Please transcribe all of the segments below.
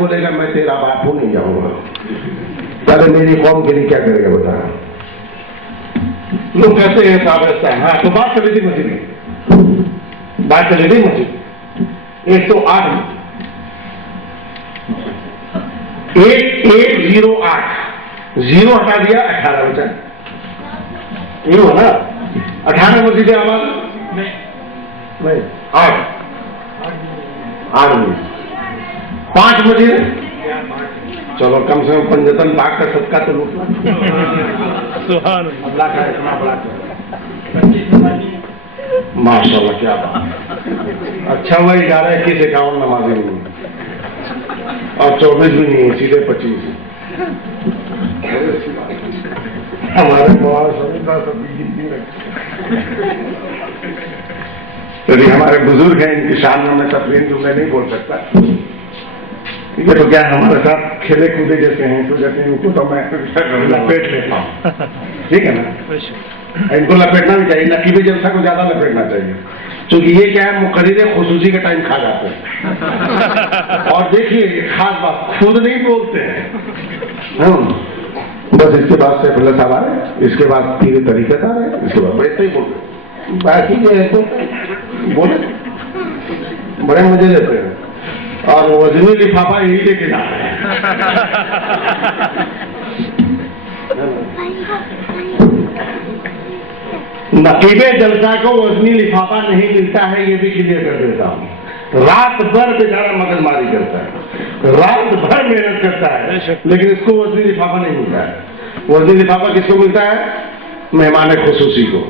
بولے گا میں تیرا باپ ہوں نہیں جاؤں گا، پہلے میری قوم کے لیے کیا کرے گا بتا؟ لوگ کہتے ہیں صاحب ایسا ہے. ہاں تو بات چلی تھی مسجد میں، بات چلی تھی مسجد 108 1108 0 ہٹا دیا 18 بچا. یہ ہو نا 18 مسجدیں آباد نہیں 8 5 مسجد. چلو کم سے کم پنجتن پاک کا صدقہ تو لوٹنا. اللہ کا اتنا بڑا ماشاء اللہ کیا بات. اچھا ہوا 11 21 51 نمازیں نہیں اور 24 بھی نہیں ہے، سیدھے 25. ہمارے ہمارے بزرگ ہیں، ان کی شان میں تفریح جو میں نہیں بول سکتا. یہ تو کیا ہمارے ساتھ کھیلے کودے جیسے ہیں، تو جیسے ان کو تو میں لپیٹ لیتا ہوں. ٹھیک ہے نا، ان کو لپیٹنا بھی چاہیے، نقیبے جلسہ کو زیادہ لپیٹنا چاہیے، کیونکہ یہ کیا ہے مقرر خصوصی کا ٹائم کھا جاتے ہیں. اور دیکھیے خاص بات خود نہیں بولتے ہیں. بس اس کے بعد سیف اللہ صاحب آ رہے ہیں، اس کے بعد پھر طریقت آ رہے ہیں، اس کے بعد ایسے ہی بولتے باقی جو ہے تو بولے بڑے مزے لیتے ہیں. اور وزنی لفافہ یہی لے کے جا رہے ہیں. نقیب جلسہ کو وزنی لفافہ نہیں ملتا ہے، یہ بھی کلیئر کر دیتا ہوں. رات بھر بیچارہ مگن ماری کرتا ہے، رات بھر محنت کرتا ہے، لیکن اس کو وزنی لفافہ نہیں ملتا ہے. وزنی لفافہ کس کو ملتا ہے؟ مہمان خصوصی کو.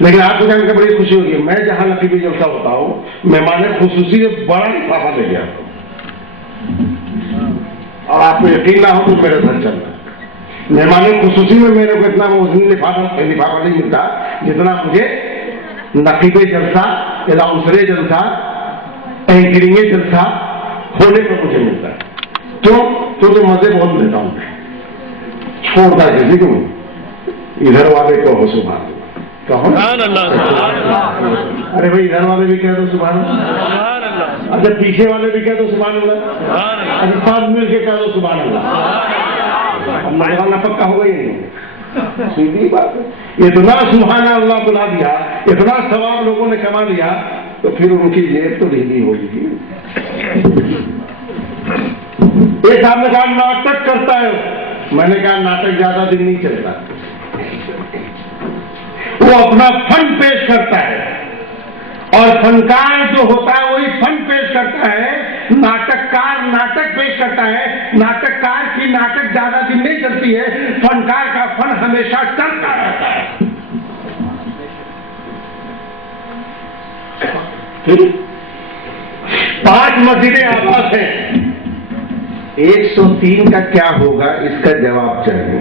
لیکن آپ کو جان کے بڑی خوشی ہوگی، میں جہاں نقیب جلسہ ہوتا ہوں مہمان خصوصی سے بڑا لفافہ لے گیا. اور آپ کو یقین نہ ہو تو میرے ساتھ چلنا. مہمان خصوصی میں میرے کو اتنا وزنی لفافہ نہیں ملتا جتنا مجھے نقیب جلسہ، الاؤنسر جلسہ، اینکرنگ جلسہ ہونے پر مجھے ملتا ہے. کیوں؟ کیونکہ مزے بہت لیتا ہوں، چھوڑتا ہے کسی کو. ادھر والے کو ہو سبحان اللہ، ارے بھائی ادھر والے بھی کہہ دو سبحان اللہ، اچھا پیچھے والے بھی کہہ دو سبحان اللہ، اچھا ساتھ مل کے کہہ دو سبحان اللہ. مزہ پکا ہو گئی نہیں، سیدھی بات ہے. اتنا سبحان اللہ بلا دیا، اتنا ثواب لوگوں نے کما دیا، تو پھر ان کی جیب تو ڈھیلی ہوگی. ایک صاحب نے کہا ناٹک کرتا ہے، میں نے کہا ناٹک زیادہ دن نہیں چلتا. وہ اپنا فن پیش کرتا ہے، اور فنکار جو ہوتا ہے وہی فن پیش کرتا ہے. ناٹککار ناٹک پیش کرتا ہے. ناٹککار کی ناٹک زیادہ دن نہیں چلتی ہے، فنکار کا فن ہمیشہ چلتا رہتا ہے. 5 مسجدیں آباد ہیں، 103 کا کیا ہوگا اس کا جواب چاہیے.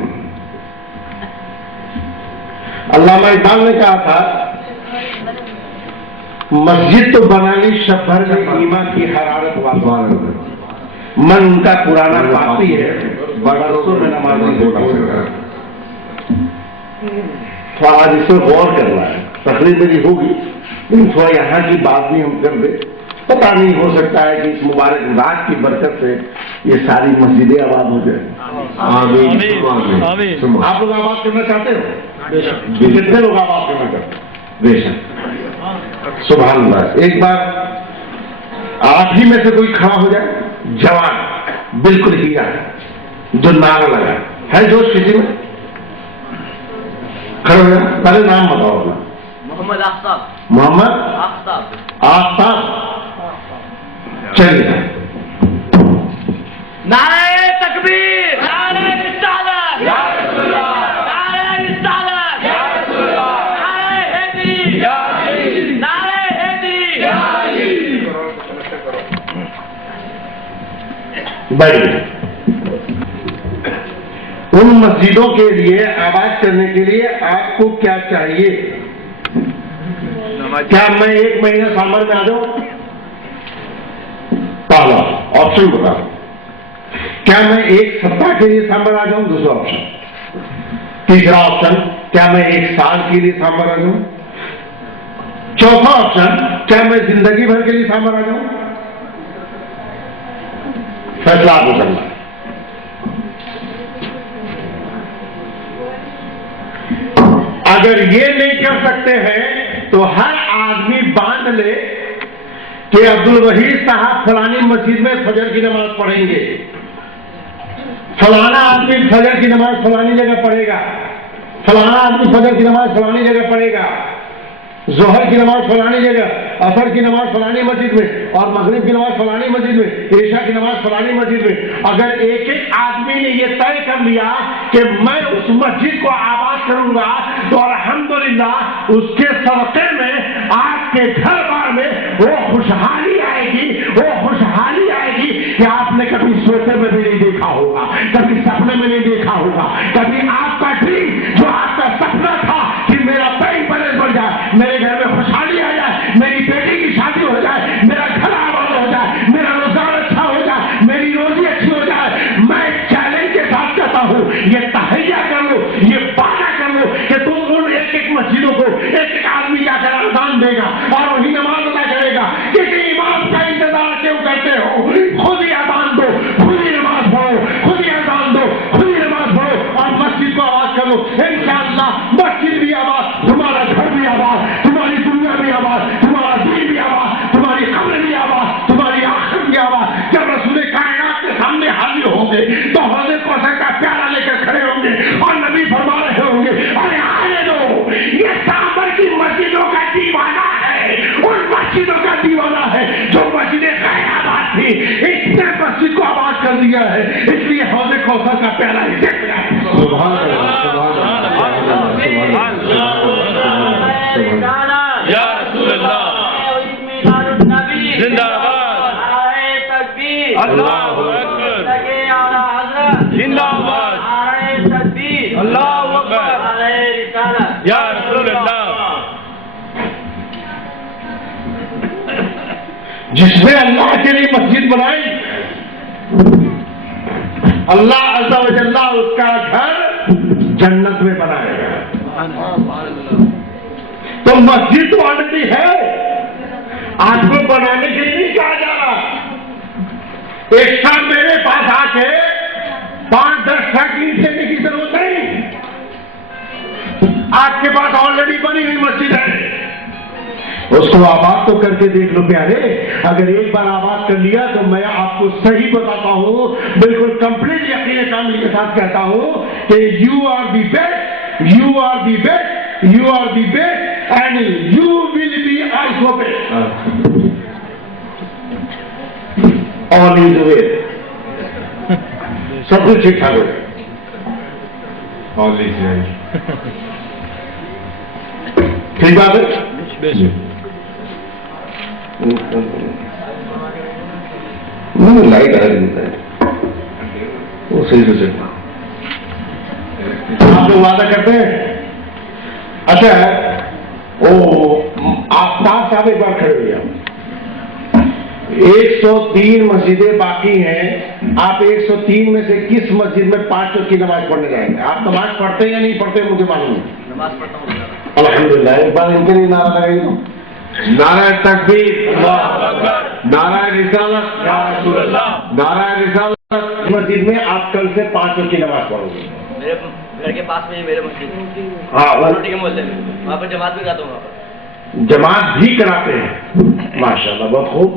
علامہ اقبال نے کہا تھا مسجد تو بنانی شب بھر میں ایمان کی حرارت واسوان. من ان کا پرانا پاتی ہے، برسوں میں نماز نہیں ہو سکتا. تھوڑا آج اس پر غور کرنا ہے، تقریر میری ہوگی لیکن تھوڑا یہاں کی بات بھی ہم کر دیں. پتہ نہیں ہو سکتا ہے کہ اس مبارک رات کی برکت سے یہ ساری مسجدیں آباد ہو جائیں. آپ لوگ آباد کرنا چاہتے ہو؟ کتنے لوگ آباد کرنا چاہتے ہیں؟ بے شک. سبحان اللہ. ایک بار آپ ہی میں سے کوئی کھڑا ہو جائے، جوان بالکل ہیرا جو نعرہ لگا ہے، جوش کسی میں کھڑا ہو جائے. پہلے نام بتاؤ اپنا. محمد آفتاب. محمد آفتاب. آفتاب. چلیے. نعرہ تکبیر، نعرہ رسالت، یا رسول اللہ، نعرہ رسالت، یا رسول اللہ، نعرہ حیدری، یا علی، نعرہ حیدری، یا علی. بڑی ان مسجدوں کے لیے آباد کرنے کے لیے آپ کو کیا چاہیے؟ کیا میں 1 مہینہ سامر میں آ جاؤں؟ پہلا آپشن بتا. کیا میں 1 سپتاہ کے لیے سامر آ جاؤں؟ دوسرا آپشن. تیسرا آپشن کیا میں 1 سال کے لیے سامر آ جاؤں؟ چوتھا آپشن کیا میں زندگی بھر کے لیے سامر آ جاؤں؟ فیصلہ آپ کو کرنا ہے. اگر یہ نہیں کر سکتے ہیں تو ہر آدمی باندھ لے کہ عبد الوحید صاحب فلانی مسجد میں فجر کی نماز پڑھیں گے، فلانا آدمی فجر کی نماز فلانی جگہ پڑھے گا، فلانا آدمی فجر کی نماز فلانی جگہ پڑھے گا، ظہر کی نماز فلانی جگہ، عصر کی نماز فلانی مسجد میں، اور مغرب کی نماز فلانی مسجد میں، عشاء کی نماز فلانی مسجد میں. اگر ایک ایک آدمی نے یہ طے کر لیا کہ میں اس مسجد کو آباد کروں گا تو الحمدللہ اس کے صدقے میں آپ کے گھر بار میں وہ خوشحالی آئے گی، وہ خوشحالی آئے گی کہ آپ نے کبھی سوچے میں بھی نہیں دیکھا ہوگا، کبھی سپنے میں نہیں دیکھا ہوگا. کبھی آپ کا ڈریم جو آپ کا سپنا تھا کہ میرا بینک بیلنس بڑھ جائے، میرے گھر میں خوشحالی آ جائے، میری بیٹی کی شادی ہو جائے، میرا گھر آباد ہو جائے، میرا روزگار اچھا ہو جائے، میری روزی اچھی ہو جائے. میں چیلنج کے ساتھ کہتا ہوں یہ تہیہ کر لو، یہ وعدہ کر لو کہ تم ان ایک ایک مسجدوں کو ایک ایک آدمی جا کر اذان دے گا اور وہی نماز ادا کرے گا. کسی امام کا انتظار کیوں کرتے ہو؟ خود ہی اذان دو، خود ہی نماز پڑھو، خود ہی اذان دو، خود ہی نماز پڑھو اور مسجد کو آباد کرو. انشاءاللہ مسجد بھی آباد، تمہارا گھر بھی آباد، تمہاری دنیا بھی آباد، تمہارا دین بھی آباد، تمہاری قبر بھی آباد، تمہاری آخرت بھی آباد. جب رسول کائنات کے سامنے حاضر ہوں گے تو حوض کوثر کا پیالہ لے کر کھڑے ہوں گے اور نبی فرما رہے ہوں گے ارے آنے دو، یہ سامر کی مسجدوں کا دیوانہ ہے، ان مسجدوں کا دیوانہ ہے جو مسجد غیر آباد تھی، اس نے مسجد کو آباد کر دیا ہے، اس لیے حوض کوثر کا پیالہ ہی دیکھ رہا ہے. سبحان اللہ، سبحان اللہ، یا رسول اللہ زندہ باد، اللہ اکبر، زندہ باد، اللہ اکبر، یا رسول اللہ. جس نے اللہ کے لیے مسجد بنائی اللہ عز و جل اس کا گھر جنت میں بنائے گا. تو مسجد تو آنٹی ہے، آج کو بنانے کے لیے نہیں کہا جا رہا. ایک شام میرے پاس آ کے 5-10 ٹرک اینٹ لینے کی ضرورت نہیں. آپ کے پاس آلریڈی بنی ہوئی مسجد ہے، اس کو آباد تو کر کے دیکھ لو پیارے. اگر ایک بار آباد کر لیا تو میں آپ کو صحیح بتاتا ہوں، بالکل کمپلیٹ یقین کامل کے ساتھ کہتا ہوں کہ you are the best, you are the best, you are the best and you will be also best. Always, سب کچھ ٹھیک ٹھاک ہو جائے. آل از وے، ٹھیک بات ہے. لائٹ آ رہی ہے وہ صحیح سے چلتا. آپ لوگ وعدہ کرتے ہیں. اچھا وہ آفتاب صاحب ایک بار کھڑے ہوئے، 103 مسجدیں باقی ہیں، آپ 103 میں سے کس مسجد میں 5 وقت کی نماز پڑھنے جائیں گے؟ آپ نماز پڑھتے ہیں یا نہیں پڑھتے مجھے معلوم ہے. نماز پڑھتا ہوں الحمدللہ. ایک بار ان کے لیے نعرہ لگائیے. نعرہ تکبیر، نعرہ رسالت، یا رسول اللہ، نعرہ رسالت. مسجد میں آپ کل سے 5 وقت کی نماز پڑھو گے. میرے گھر کے پاس میں ہی میرے مسجد، ہاں روٹی کے محلے میں، وہاں پر جماعت بھی جاتا ہوں. وہاں پر جماعت بھی کراتے ہیں، ماشاءاللہ بہت خوب.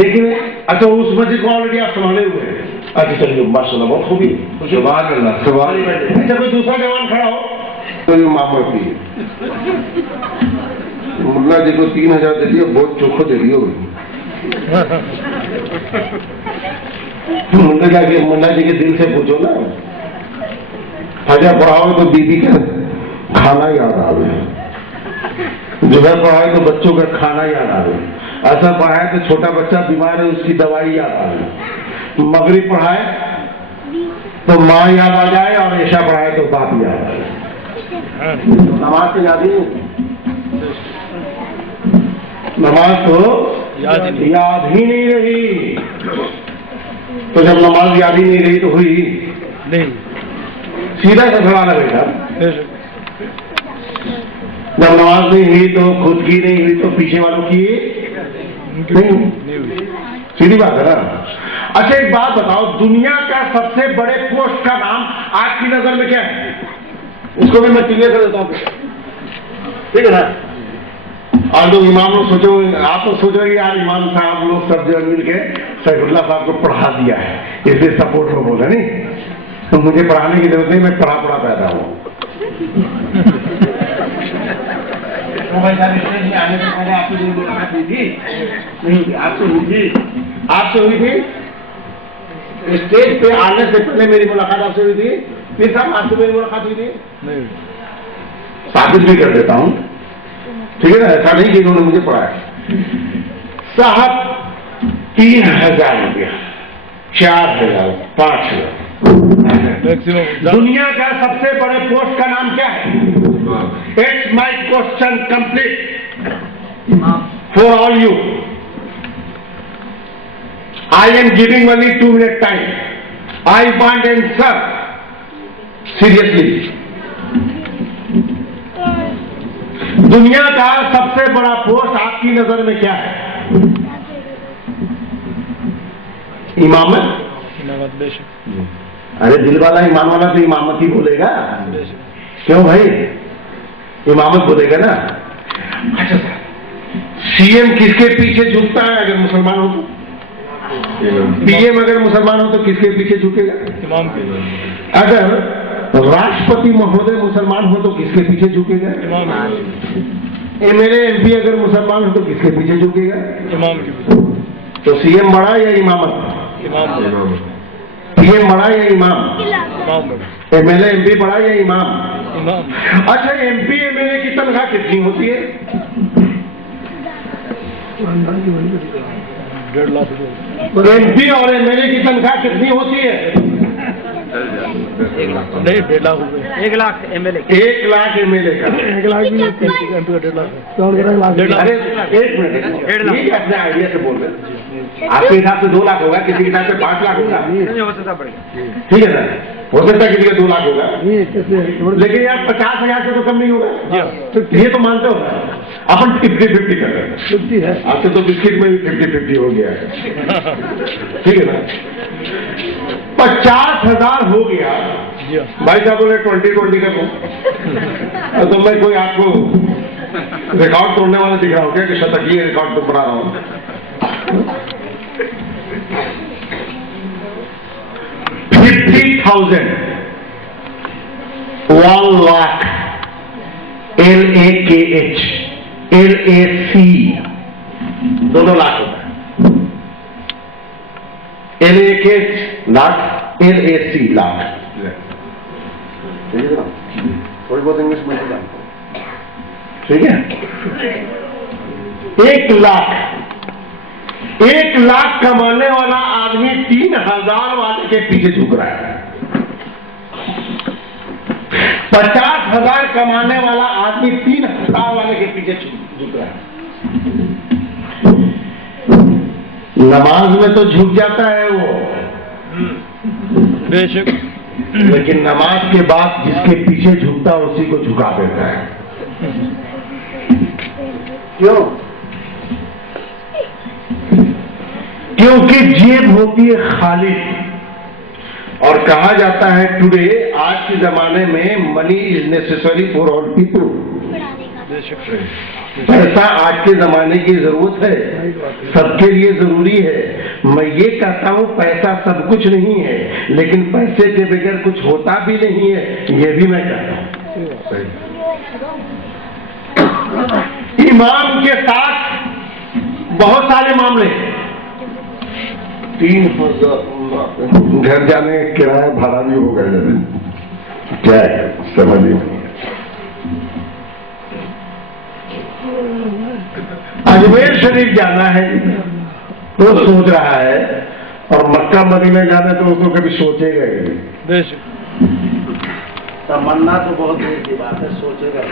لیکن اچھا اس مسجد کو آلریڈی آپ سنبھالے ہوئے ہیں. اچھا چلیے ماشاءاللہ بہت خوبی. سبحان اللہ، سبحان اللہ. اچھا کوئی دوسرا جوان کھڑا ہو تو یہ معاف کیجیے. ملا جی کو 3000 دے دیا، بہت چوکھو دے دیا ہوگی. ملا جی کے دل سے پوچھو نا، حجا پڑھاؤ تو بیوی کا کھانا یاد آئے، جگہ پڑھائے تو بچوں کا کھانا یاد آئے، ایسا پڑھائے تو چھوٹا بچہ بیمار ہے اس کی دوائی یاد آئے، مغرب پڑھائے تو ماں یاد آ جائے اور عشاء پڑھائے تو باپ یاد آئے. نماز تو یاد ہی نماز تو یاد ہی نہیں رہی. تو جب نماز یاد ہی نہیں رہی تو ہوئی نہیں. سیدھا سا سوال ہے بیٹا، جب نماز نہیں ہوئی تو خود کی نہیں ہوئی تو پیچھے والوں کی نہیں. سیدھی بات ہے نا. اچھا ایک بات بتاؤ، دنیا کا سب سے بڑے پوسٹ کا نام آپ کی نظر میں کیا ہے؟ اس کو بھی میں کلیئر کر دیتا ہوں، ٹھیک ہے نا؟ اور جو امام لوگ سوچو، آپ لوگ سوچو گے یار امام صاحب لوگ سب جو مل کے سیف اللہ صاحب کو پڑھا دیا ہے، اس لیے سپورٹ میں بول رہے نہیں، تو مجھے پڑھانے کی ضرورت نہیں، میں پڑھا پیدا ہوں۔ تو بھائی صاحب اسٹیج میں آنے سے پہلے آپ سے جو ملاقات ہوئی تھی، نہیں آپ سے ہوئی تھی، آپ سے ہوئی تھی، اسٹیج پہ آنے سے پہلے میری ملاقات آپ سے ہوئی تھی؟ پھر صاحب آپ سے میری ملاقات ہوئی تھی؟ ثابت بھی کر دیتا ہوں، ٹھیک ہے نا؟ ایسا نہیں کہ انہوں نے مجھے پڑھایا صاحب 3000 روپیہ، 4000، 5000۔ دنیا کا سب سے بڑے پوسٹ کا نام کیا ہے؟ It's my question complete for all you. I am giving only 2 minute time. I want answer seriously. دنیا کا سب سے بڑا پوسٹ آپ کی نظر میں کیا ہے؟ امامت؟ ارے دل والا ایمان والا تو امامت ہی بولے گا، کیوں بھائی؟ امامت بولے گا نا۔ اچھا سر، سی ایم کس کے پیچھے جھکتا ہے اگر مسلمان ہو تو؟ پی ایم اگر مسلمان ہو تو کس کے پیچھے جھکے گا؟ اگر راشٹرپتی مہودے مسلمان ہو تو کس کے پیچھے جھکے گا؟ M L A M P اگر مسلمان ہو تو کس کے پیچھے جھکے گا؟ تو سی ایم بڑا یا امامت؟ پی ایم بڑا یا امام؟ M L A M P بڑا یا امام؟ اچھا M P M L A کی تنخواہ کتنی ہوتی ہے؟ 1.5 لاکھ ایم پی اور ایم ایل اے کی تنخواہ کتنی ہوتی ہے؟ 1 لاکھ نہیں، 1.5 لاکھ روپے۔ 1 lakh M L A 1 lakh M L A کا 1 لاکھ بھی نہیں، 1.5 لاکھ۔ ارے ایک منٹ، یہ اپنے آئیڈیا سے بول رہے ہیں، آپ کے حساب سے 2 لاکھ ہوگا، کسی کے حساب سے 5 لاکھ ہوگا، نہیں ہو سکتا پڑے گا۔ ٹھیک ہے نا؟ ہو سکتا ہے کسی کا 2 لاکھ ہوگا، لیکن یار 50,000 سے تو کم نہیں ہوگا، یہ تو مانتے ہو اپن 50-50 کر رہے ہیں، آپ سے تو بسکٹ میں بھی 50-50 ہو گیا ہے، ٹھیک ہے نا؟ 50,000 ہو گیا، بھائی صاحب بولے 20-20 کا تو میں کوئی آپ کو ریکارڈ توڑنے والا دکھ رہا ہوں کیا کہ شتکی ریکارڈ تو بنا رہا ہوں؟ 50,000 1 lakh LAKH LAC 2 لاکھ ہوتا ہے، LAKH لاکھ، LAC لاکھ۔ تھوڑی بہت انگلش میں جانتا ہوں، ٹھیک ہے؟ 1 لاکھ کمانے والا آدمی 3,000 والے کے پیچھے جھک رہا ہے، 50,000 کمانے والا آدمی 3,000 والے کے پیچھے جھک رہا ہے۔ نماز میں تو جھک جاتا ہے وہ، بے شک، لیکن نماز کے بعد جس کے پیچھے جھکتا ہے اسی کو جھکا دیتا ہے۔ کیوں؟ کیونکہ جیب ہوتی ہے خالی، اور کہا جاتا ہے ٹوڈے، آج کے زمانے میں منی از نیسیسری فار آل پیپل، پیسہ آج کے زمانے کی ضرورت ہے، سب کے لیے ضروری ہے۔ میں یہ کہتا ہوں پیسہ سب کچھ نہیں ہے، لیکن پیسے کے بغیر کچھ ہوتا بھی نہیں ہے، یہ بھی میں کہتا ہوں۔ ایمان کے ساتھ بہت سارے معاملے، 3,000 گھر جانے کرایہ بھاڑا بھی ہو گئے، کیا ہے سمجھ نہیں۔ اجمیر شریف جانا ہے تو سوچ رہا ہے، اور مکہ مدینہ جانا تو اس کو کبھی سوچے گا ہی نہیں۔ بے شک، تمنا تو بہت دیر کی بات ہے، سوچے گا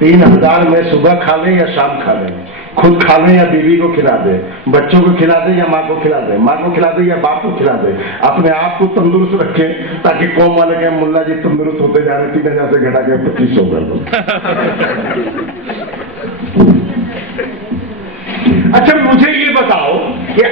3,000 میں صبح کھا لیں یا شام کھا لیں، خود کھا لیں یا بیوی کو کھلا دے، بچوں کو کھلا دے یا ماں کو کھلا دے، ماں کو کھلا دے یا باپ کو کھلا دے، اپنے آپ کو تندرست رکھیں تاکہ قوم والے کہیں ملا جی تندرست ہوتے جا رہے، 3,000 سے گھٹا کے 2,500 کر دو۔ اچھا مجھے یہ بتاؤ کہ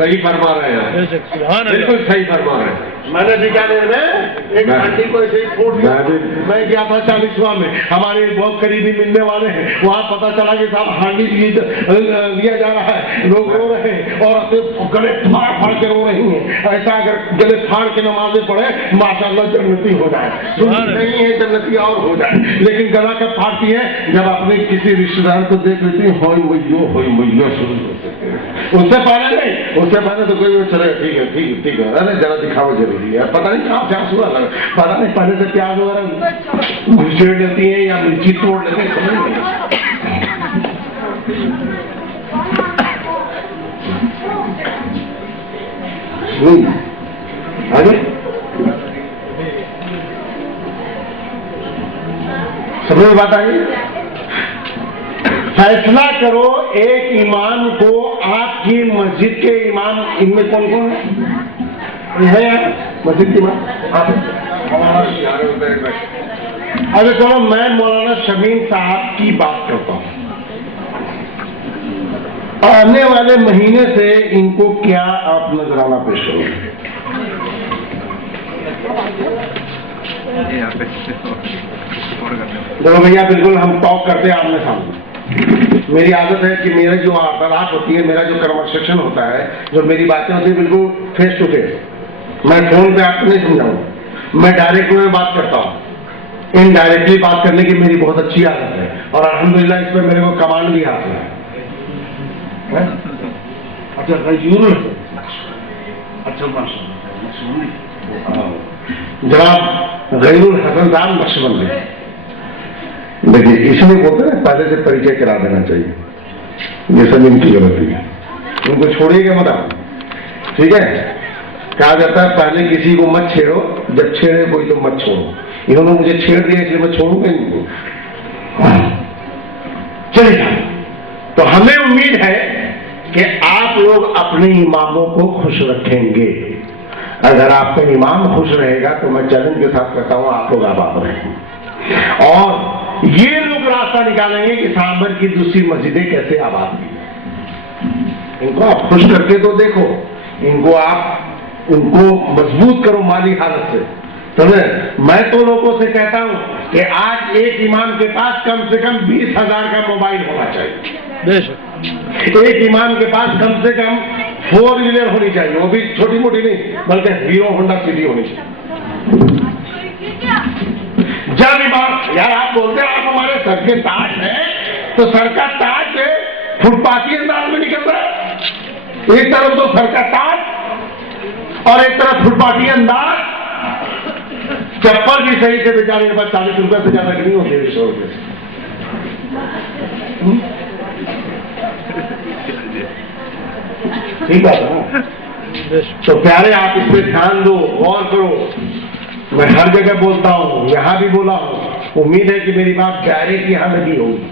صحیح فرما رہے ہیں بے شک سبحان اللہ بالکل صحیح فرما رہے ہیں میں نے بیکانیر میں ایک آنٹی کو ایسے ہی چھوڑ دیا میں گیا تھا 40واں میں ہمارے بہت قریبی ملنے والے ہیں وہاں پتا چلا کہ صاحب ہانڈی لیا جا رہا ہے لوگ رو رہے ہیں اور اپنے گلے پھاڑ پھاڑ کے رو رہی ہیں ایسا اگر گلے پھاڑ کے نمازیں پڑھے ماشاءاللہ جنتی ہو جائے نہیں ہے جنتی اور ہو جائے لیکن گلا کب پھاڑتی ہے جب اپنے کسی رشتے دار کو دیکھ لیتی ہیں ہوئی مئیو اس سے پہلے نہیں اس سے پہلے تو کوئی چلے ٹھیک ہے ارے ذرا دکھاؤ ضروری ہے پتہ نہیں کہاں سے آنسو لگا پتہ نہیں پہلے سے پیاز وغیرہ گھسیڑ لیتی ہیں یا مرچی توڑ لیتے ہیں سمجھ نہیں آگے سمجھ میں بات آئی فیصلہ کرو ایک امام کو آپ کی مسجد کے امام ان میں کون کون ہے مسجد کی ارے چلو میں مولانا شمیم صاحب کی بات کرتا ہوں آنے والے مہینے سے ان کو کیا آپ نذرانہ پیش کرو گے دیکھو بھیا بالکل ہم ٹاک کرتے ہیں آمنے سامنے میری عادت ہے کہ میرے جو واردات ہوتی ہے میرا جو کنورسیشن ہوتا ہے جو میری باتیں ہوتی ہیں بالکل فیس ٹو فیس میں فون پہ آپ کو نہیں سمجھاؤں میں ڈائریکٹ میں بات کرتا ہوں انڈائریکٹلی بات کرنے کی میری بہت اچھی عادت ہے اور الحمدللہ اس پہ میرے کو کمانڈ بھی حاصل ہے اچھا جناب غیر الحسن صاحب نقشبند ہے دیکھیے اس میں بولتے ہیں پہلے سے پریچے کرا دینا چاہیے یہ سب ان کی غلطی ہے ان کو چھوڑیے گا مت آپ ٹھیک ہے کہا جاتا ہے پہلے کسی کو مت چھیڑو جب چھیڑے کوئی تو مت چھوڑو انہوں نے مجھے چھیڑ دیا اس لیے میں چھوڑوں گا ان کو چلیے تو ہمیں امید ہے کہ آپ لوگ اپنے اماموں کو خوش رکھیں گے اگر آپ کا امام خوش رہے گا تو میں چیلنج کے ساتھ کہتا ہوں آپ لوگ آباد رہیں اور یہ لوگ راستہ نکالیں گے کہ سامبر کی دوسری مسجدیں کیسے آباد کی ان کو آپ خوش کر کے تو دیکھو ان کو مضبوط کرو مالی حالت سے سمجھے میں تو لوگوں سے کہتا ہوں کہ آج ایک امام کے پاس کم سے کم 20,000 کا موبائل ہونا چاہیے ایک امام کے پاس کم سے کم 4 ویلر ہونی چاہیے وہ بھی چھوٹی موٹی نہیں بلکہ ہیرو ہونڈا سٹی ہونی چاہیے جب امام یار آپ بولتے ہیں آپ ہمارے سر کے تاج ہیں تو سر کا تاج فٹ پاتھی انداز میں نکل رہا ہے ایک طرف تو سر کا تاج اور ایک طرف فٹ پاتھی انداز چپل بھی صحیح سے بیچارے کے پاس 40 روپئے سے زیادہ کی نہیں ہوتی 100 روپئے ٹھیک ہے تو پیارے آپ اس پہ دھیان دو غور کرو میں ہر جگہ بولتا ہوں یہاں بھی بولا ہوں امید ہے کہ میری بات ڈائریکٹ یہاں لگی ہوگی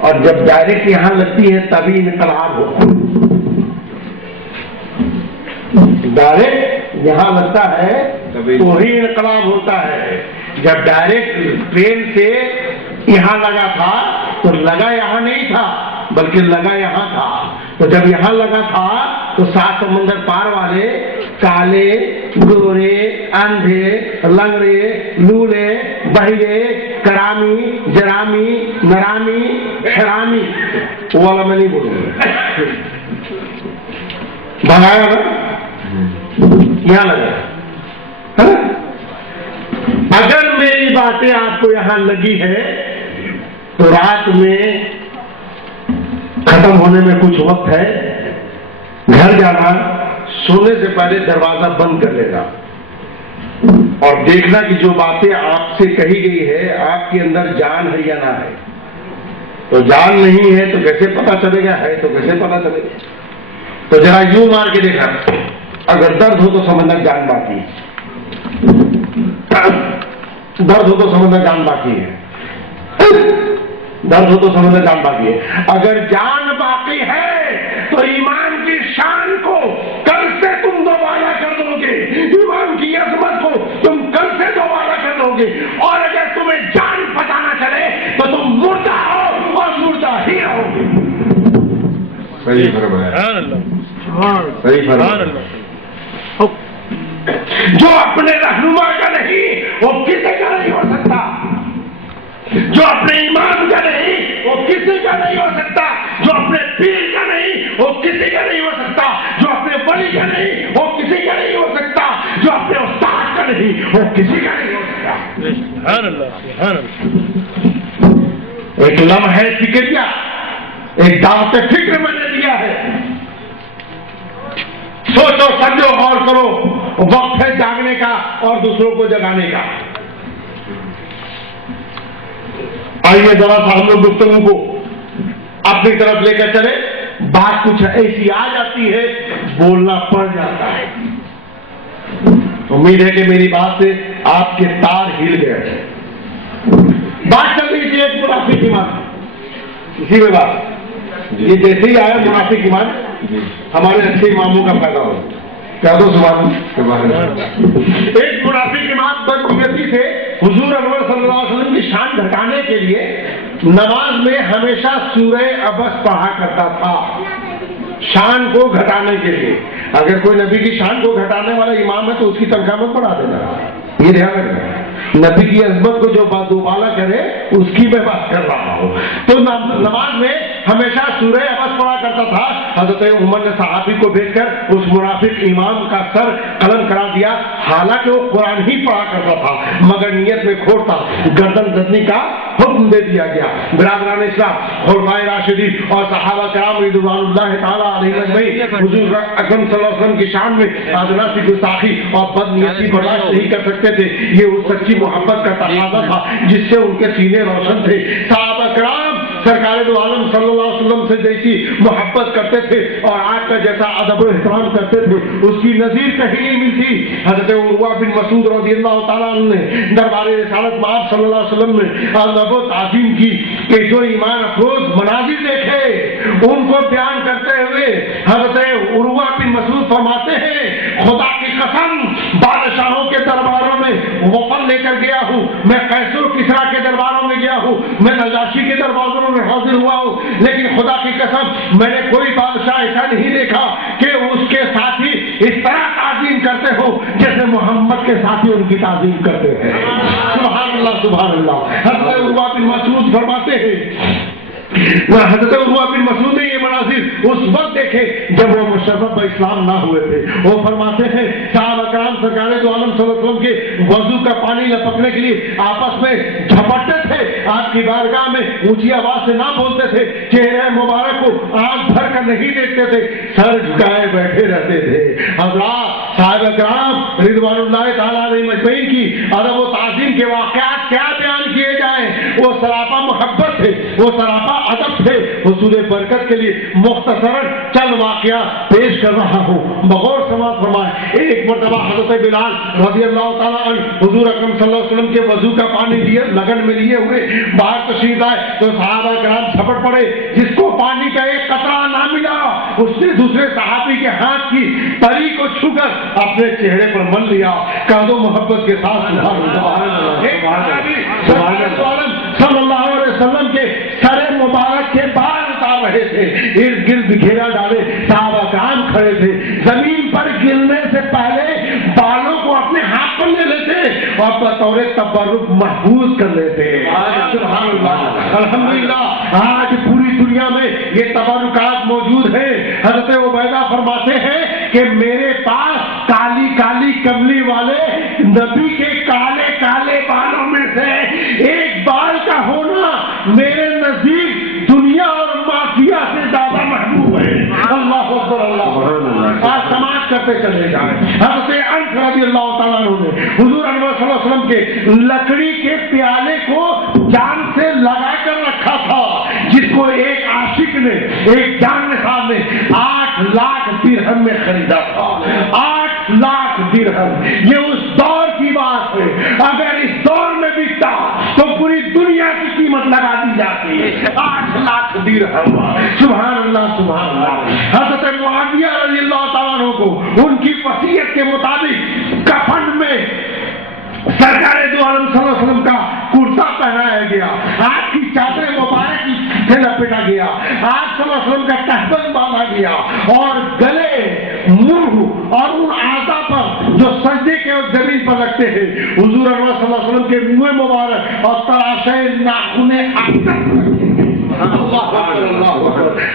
اور جب ڈائریکٹ یہاں لگتی ہے تبھی انقلاب ہوتا ڈائریکٹ یہاں لگتا ہے تو ہی انقلاب ہوتا ہے جب ڈائریکٹ ٹرین سے یہاں لگا تھا تو لگا یہاں نہیں تھا بلکہ لگا یہاں تھا تو جب یہاں لگا تھا تو 7 سمندر پار والے کالے گورے اندھے لنگڑے لولے بہرے کرامی جرامی نرامی حرامی وہ والا میں نہیں بولوں گا بھگایا نا یہاں لگا اگر میری باتیں آپ کو یہاں لگی ہے تو رات میں ختم ہونے میں کچھ وقت ہے گھر جانا سونے سے پہلے دروازہ بند کر لینا اور دیکھنا کہ جو باتیں آپ سے کہی گئی ہے آپ کے اندر جان ہے یا نہ ہے تو جان نہیں ہے تو کیسے پتا چلے گا ہے تو کیسے پتا چلے گا تو ذرا یوں مار کے دیکھا اگر درد ہو تو سمجھنا جان باقی درد ہو تو سمجھنا جان باقی ہے درد ہو تو سمجھنا جان باقی ہے اگر جان باقی ہے تو ایمان کی شان کو کل سے تم دوبارہ کر دو گے ایمان کی عظمت کو تم کل سے دوبارہ کر دو گے اور اگر تمہیں جان پتہ نہ چلے تو تم مردہ ہو اور مردہ ہی رہو گے صحیح فرمایا صحیح فرمایا۔ جو اپنے رہنما کا نہیں وہ کسی کا نہیں ہو سکتا، جو اپنے امام کا نہیں وہ کسی کا نہیں ہو سکتا، جو اپنے پیر کا نہیں وہ کسی کا نہیں ہو سکتا، جو اپنے ولی کا نہیں وہ کسی کا نہیں ہو سکتا، جو اپنے استاد کا نہیں وہ کسی کا نہیں ہو سکتا۔ سبحان اللہ، سبحان اللہ۔ ایک لمحہ فکریہ، ایک دعوت فکر میں نے دیا ہے، سوچو سمجھو غور کرو، وقت ہے جاگنے کا اور دوسروں کو جگانے کا۔ آئیے ذرا سا ہم لوگ گفتگو کو اپنی طرف لے کر چلے۔ بات کچھ ایسی آ جاتی ہے بولنا پڑ جاتا ہے۔ امید ہے کہ میری بات سے آپ کے تار ہل گئے۔ بات چل رہی تھی ایک منافق ایمان، اسی میں بات یہ جیسے ہی آیا منافق ایمان ہمارے اچھے اماموں کا پیدا ہو، کیا دو سبحان اللہ۔ ایک منافق ایمان بدنیتی سے حضور انور صلی اللہ علیہ وسلم کی شان گھٹانے کے لیے نماز میں ہمیشہ سورہ عبس پڑھا کرتا تھا، شان کو گھٹانے کے لیے۔ اگر کوئی نبی کی شان کو گھٹانے والا امام ہے تو اس کی تنخواہ میں بڑھا دینا، یہ دھیان رکھنا۔ نبی کی عظمت کو جو دوبالا کرے اس کی میں بات کر رہا ہوں۔ تو نماز میں ہمیشہ سورہ عبس پڑھا کرتا تھا۔ حضرت عمر نے صحابی کو بھیج کر اس منافق امام کا سر قلم کرا دیا، حالانکہ وہ قرآن ہی پڑھا کرتا تھا مگر نیت میں کھوٹ تھا، گردن دسنے کا حکم دے دیا گیا۔ برادران اسلام، خلفائے راشدین اور صحابہ کرام رضوان اللہ تعالی علیہم اجمعین حضور اکرم صلی اللہ علیہ وسلم کی شان میں ادنا سی گستاخی اور بدنیتی برداشت نہیں کر سکتے تھے۔ یہ اس سچی محبت کا تقاضا تھا جس سے ان کے سینے روشن تھے۔ صحابہ کرام سرکار دو عالم صلی اللہ علیہ وسلم سے جیسی محبت کرتے تھے اور آج کا جیسا ادب و احترام کرتے تھے اس کی نظیر کہیں نہیں ملتی۔ حضرت عروہ بن مسعود رضی اللہ تعالیٰ عنہ نے دربار رسالت مآب صلی اللہ علیہ وسلم نے ادب و تعظیم کی کہ جو ایمان افروز مناظر دیکھے ان کو بیان کرتے ہوئے حضرت عروہ بن مسعود فرماتے ہیں خدا کی قسم بادشاہوں کے درباروں میں وفد لے کر گیا ہوں، میں قیصر کسریٰ کے درباروں میں گیا ہوں، میں نجاشی کے درباروں میں حاضر ہوا ہوں، لیکن خدا کی قسم میں نے کوئی بادشاہ ایسا نہیں دیکھا کہ اس کے ساتھی اس طرح تعظیم کرتے ہو جیسے محمد کے ساتھی ان کی تعظیم کرتے ہیں۔ سبحان اللہ، سبحان اللہ۔ حضرت عروہ بن مسعود فرماتے ہیں حضرت عروہ بن مسعود نے یہ مناظر اس وقت دیکھے جب وہ مشرف اسلام نہ ہوئے تھے۔ وہ فرماتے ہیں صحابہ کرام سرکار دو عالم صلی اللہ علیہ وسلم کے وضو کا پانی لپکنے کے لیے آپس میں جھپٹتے تھے، آپ کی بارگاہ میں اونچی آواز سے نہ بولتے تھے، چہرے مبارک کو آنکھ بھر کر نہیں دیکھتے تھے، سر جھکائے بیٹھے رہتے تھے۔ حضرات صحابہ کرام رضوان اللہ تعالیٰ علیہ مجمعین کی ادب و تعظیم کے واقعات کیا بیان کیے جائیں، وہ سراپا محبت تھے، وہ سراپا ادب تھے۔ حصول برکت کے لیے مختصراً چند واقعات پیش کر رہا ہوں، بغور سماعت فرمائے۔ ایک مرتبہ حضرت بلال رضی اللہ تعالیٰ عنہ حضور اکرم صلی اللہ علیہ وسلم کے وضو کا پانی لیے لگن میں لیے ہوئے باہر تشریف آئے تو صحابہ کرام جھپٹ پڑے، جس کو پانی کا ایک قطرہ نہ ملا اس نے دوسرے صحابی کے ہاتھ کی تری کو چھو کر اپنے چہرے پر مل لیا۔ کہہ دو محبت کے ساتھ سبحان اللہ، سبحان اللہ۔ صلی اللہ علیہ وسلم کے سر مبارک کے بال اتار رہے تھے، ارد گرد گھیرا ڈالے صحابہ کرام کھڑے تھے، زمین پر گرنے سے پہلے بالوں کو اپنے ہاتھ پر لے لیتے اور بطور تبرک محفوظ کر لیتے۔ سبحان اللہ، الحمدللہ آج پوری دنیا میں یہ تبرکات موجود ہیں۔ حضرت عبیدہ فرماتے ہیں کہ میرے پاس کالی کالی کملی والے نبی کے کالے کالے بالوں میں سے ایک بال کا ہونا میرے نزدیک دنیا اور مافیا سے زیادہ محبوب ہے۔ اللہ اکبر، اللہ۔ آج سماج کرتے چلے جائیں۔ حضرت انس رضی اللہ تعالیٰ عنہ نے حضور انور صلی اللہ علیہ وسلم کے لکڑی کے پیالے کو جان سے لگا کر رکھا تھا، جس کو ایک عاشق نے، ایک جان نثار نے 8 لاکھ درہم میں خریدا تھا۔ 8 لاکھ درہم، یہ اس دور کی بات ہے۔ اگر اس دور میں بکتا تو پوری دنیا کی قیمت لگا دی جاتی ہے۔ 8 لاکھ درہم، سبحان اللہ، سبحان اللہ۔ حضرت معاویہ رضی اللہ تعالیٰ عنہ کو ان کی وصیت کے مطابق کفن میں سرکار دو عالم صلی اللہ علیہ وسلم کا کرتا پہنایا گیا، آپ کی چادر مبارک سے لپیٹا گیا، آپ صلی اللہ علیہ وسلم کا تہبند باندھا گیا اور گلے اور ان اعضاء پر جو سجدے کے اور زمین پر رکھتے ہیں، حضور انور صلی اللہ علیہ وسلم کے منہ مبارک اور تراشے ناخن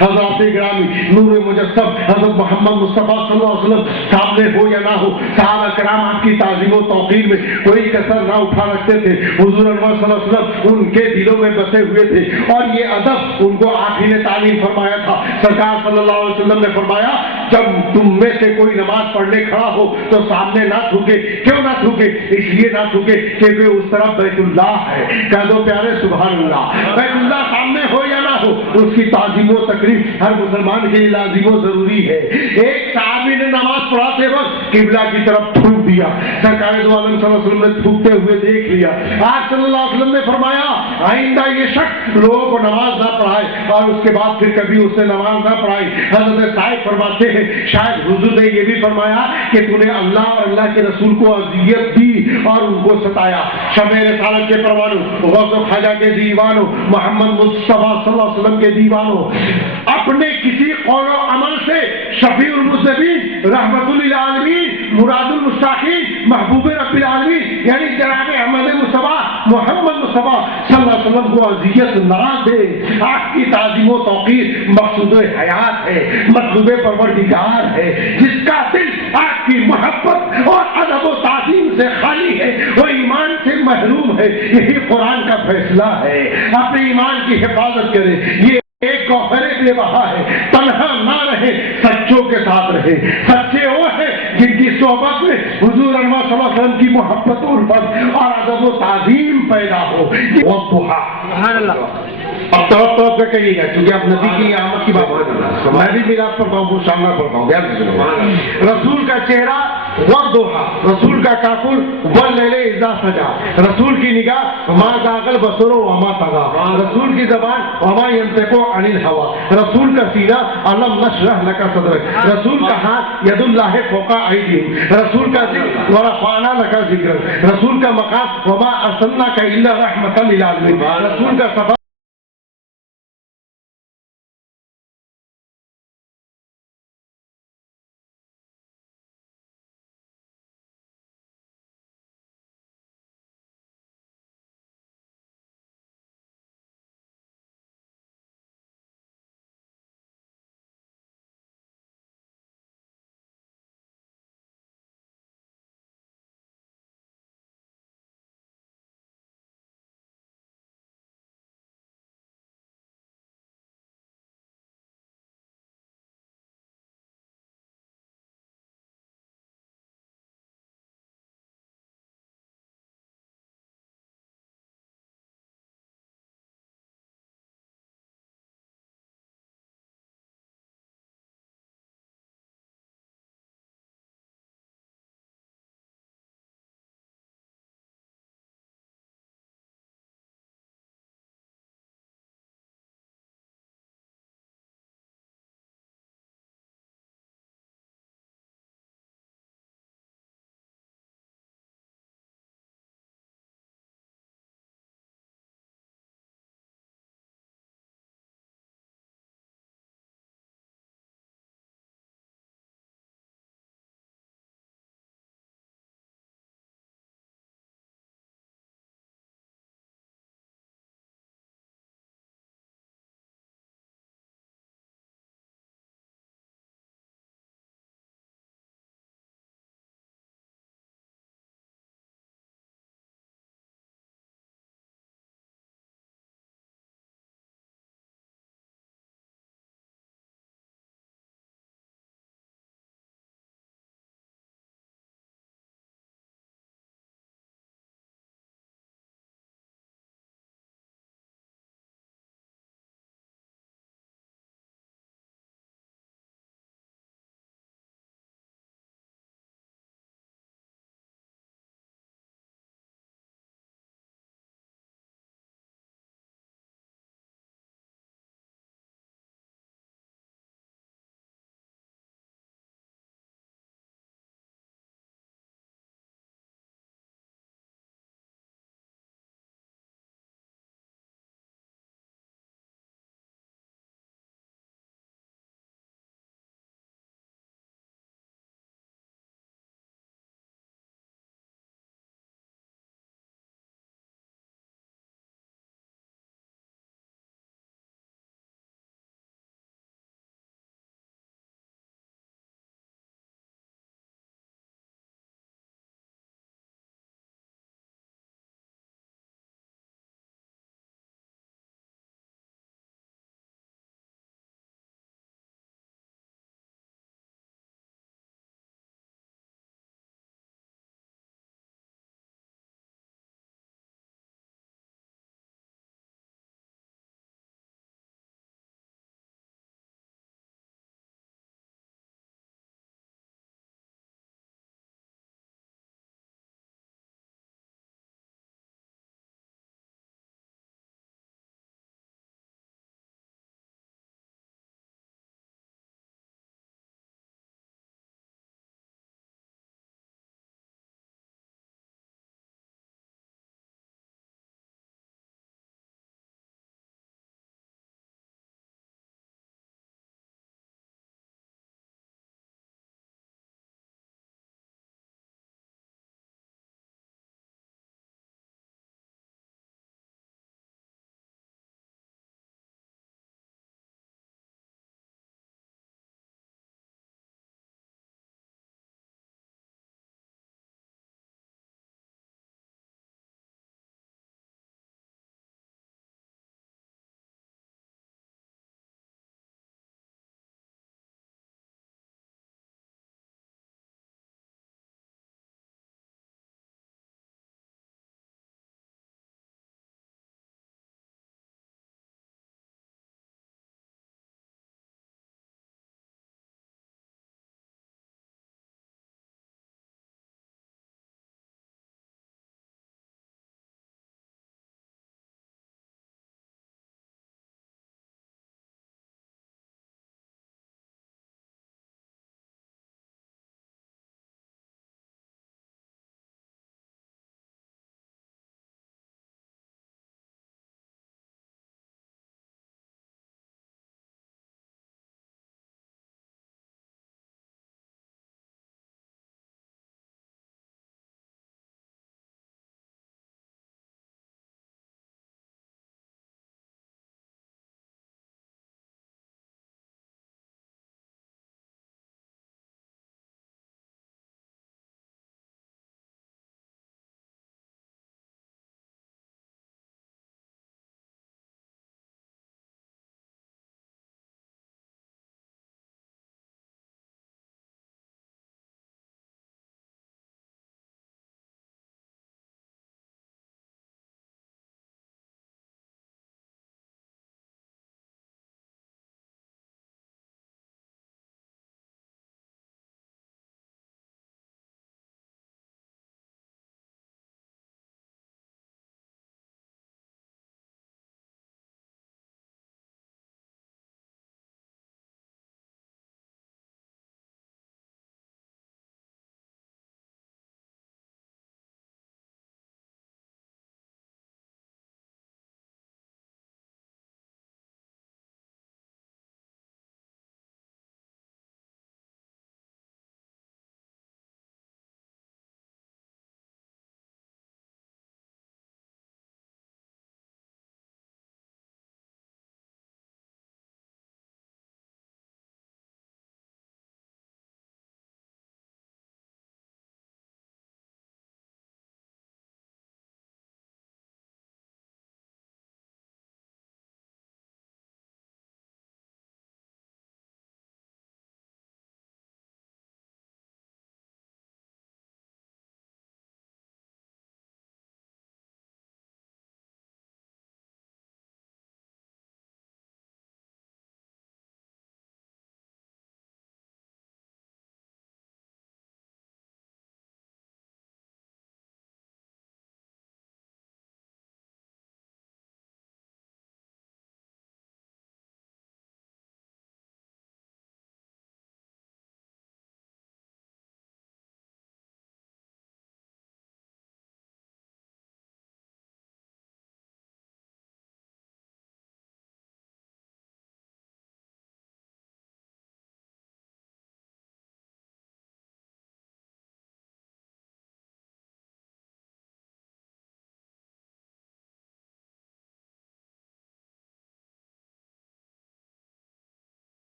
حضرات گرامی، نور مجسم حضرت محمد مصطفیٰ صلی اللہ علیہ وسلم سامنے ہو یا نہ ہو، صحابہ کرام آپ کی تعظیم و توقیر میں کوئی کسر نہ اٹھا رکھتے تھے۔ حضور انور صلی اللہ علیہ وسلم ان کے دلوں میں بسے ہوئے تھے، اور یہ ادب ان کو آپ ہی نے تعلیم فرمایا تھا۔ سرکار صلی اللہ علیہ وسلم نے فرمایا، جب تم میں سے کوئی نماز پڑھنے کھڑا ہو تو سامنے نہ تھوکے۔ کیوں نہ تھوکے؟ اس لیے نہ تھوکے کہ وہ اس طرف بیت اللہ ہے۔ کہہ دو پیارے سبحان اللہ۔ بیت اللہ سامنے ہو یا نہ ہو، اس کی تعظیم و تقریب ہر مسلمان کے لیے لازم و ضروری ہے۔ ایک صحابی نے نماز پڑھاتے وقت قبلہ کی طرف تھوک دیا، سرکار دو عالم صلی اللہ علیہ وسلم نے تھوکتے ہوئے دیکھ لیا۔ آپ صلی اللہ علیہ وسلم نے فرمایا، آئندہ یہ شخص لوگوں کو نماز نہ پڑھائے اور اس کے بعد پھر کبھی اسے نماز نہ پڑھائی۔ حضرت صاحب فرماتے ہیں، شاید حضور نے یہ بھی فرمایا کہ تو نے اللہ اور اللہ کے رسول کو اذیت دی اور ان کو ستایا۔ شمع رسالت کے پروانوں، غوث و خواجہ کے دیوانوں، محمد مصطفیٰ صلی اللہ علیہ وسلم کے دیوانوں، اپنے کسی قول و عمل سے شفیع المذنبین، رحمت للعالمین، مراد المستحقین، محبوب رب العالمین یعنی جناب احمد مصطفیٰ محمد مصطفیٰ صلی اللہ علیہ وسلم کو اذیت نہ دے۔ آپ کی تعظیم و توقیر مقصود حیات ہے، مطلوب پروردگار ہے۔ جس کا دل آپ کی محبت اور ادب و تعظیم سے خالی ہے وہ ایمان سے محروم ہے۔ یہی قرآن کا فیصلہ ہے۔ اپنے ایمان کی حفاظت کرے، یہ ایک گوہر بے بہا ہے۔ تنہا نہ رہے، سچوں کے ساتھ رہے۔ سچے وہ ہیں جن کی صحبت میں حضور انور صلی اللہ علیہ وسلم کی محبت و الفت اور ادب و تعظیم پیدا ہو۔ سبحان اللہ۔ اب طرف طرف سے کہیے گا، کیونکہ آپ نبی کی آمد کی بات کریں، میں بھی میلاد پڑھتا ہوں، شامل پڑھتا ہوں۔ رسول کا چہرہ والضحیٰ، رسول کا کاکل واللیل اذا سجا، رسول کی نگاہ ما زاغ البصر وما طغى، رسول کی زبان وما ينطق عن الهوى، رسول کا سینہ الم نشرح لك صدرك، رسول کا ہاتھ ید اللہ فوق ایدیہم، رسول کا ذکر ورفعنا لك ذکرک، رسول کا مقام وما ارسلناک الا رحمۃ للعالمین، رسول کا سفر